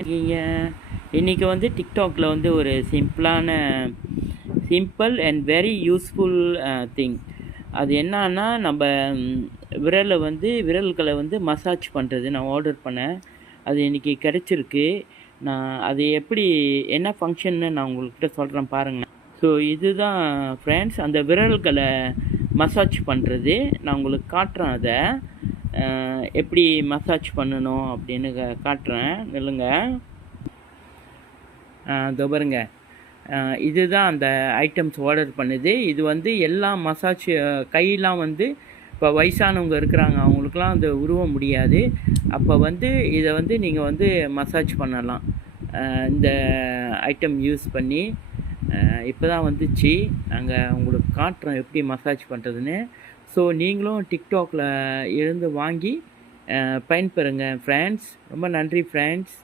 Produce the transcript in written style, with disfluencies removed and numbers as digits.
இருக்கீங்க? இன்றைக்கி வந்து டிக்டாக்ல வந்து ஒரு simple and very useful thing. அது என்னன்னா நம்ம விரல்களை வந்து மசாஜ் பண்ணுறது நான் ஆர்டர் பண்ணேன். அது இன்றைக்கி கிடச்சிருக்கு. நான் அது எப்படி என்ன ஃபங்க்ஷன்னு நான் உங்கள்கிட்ட சொல்கிறேன் பாருங்கள். ஸோ இதுதான் ஃப்ரெண்ட்ஸ், அந்த விரல்களை மசாஜ் பண்ணுறது. நான் உங்களுக்கு காட்டுறேன் அதை எப்படி மசாஜ் பண்ணணும் அப்படின்னு காட்டுறேன். நில்லுங்க. இதோ பாருங்க, இதுதான் அந்த ஐட்டம்ஸ் ஆர்டர் பண்ணுது. இது வந்து எல்லா மசாஜ் கையெல்லாம் வந்து இப்போ வயசானவங்க இருக்கிறாங்க, அவங்களுக்குலாம் அந்த உருவ முடியாது. அப்போ வந்து இதை வந்து நீங்கள் வந்து மசாஜ் பண்ணலாம் இந்த ஐட்டம் யூஸ் பண்ணி. இப்போ தான் வந்துச்சு, நாங்கள் உங்களுக்கு காட்டுறோம் எப்படி மசாஜ் பண்ணுறதுன்னு. ஸோ நீங்களும் டிக்டாக்ல இருந்து வாங்கி பயன்பெறுங்க ஃப்ரெண்ட்ஸ். ரொம்ப நன்றி ஃப்ரெண்ட்ஸ்.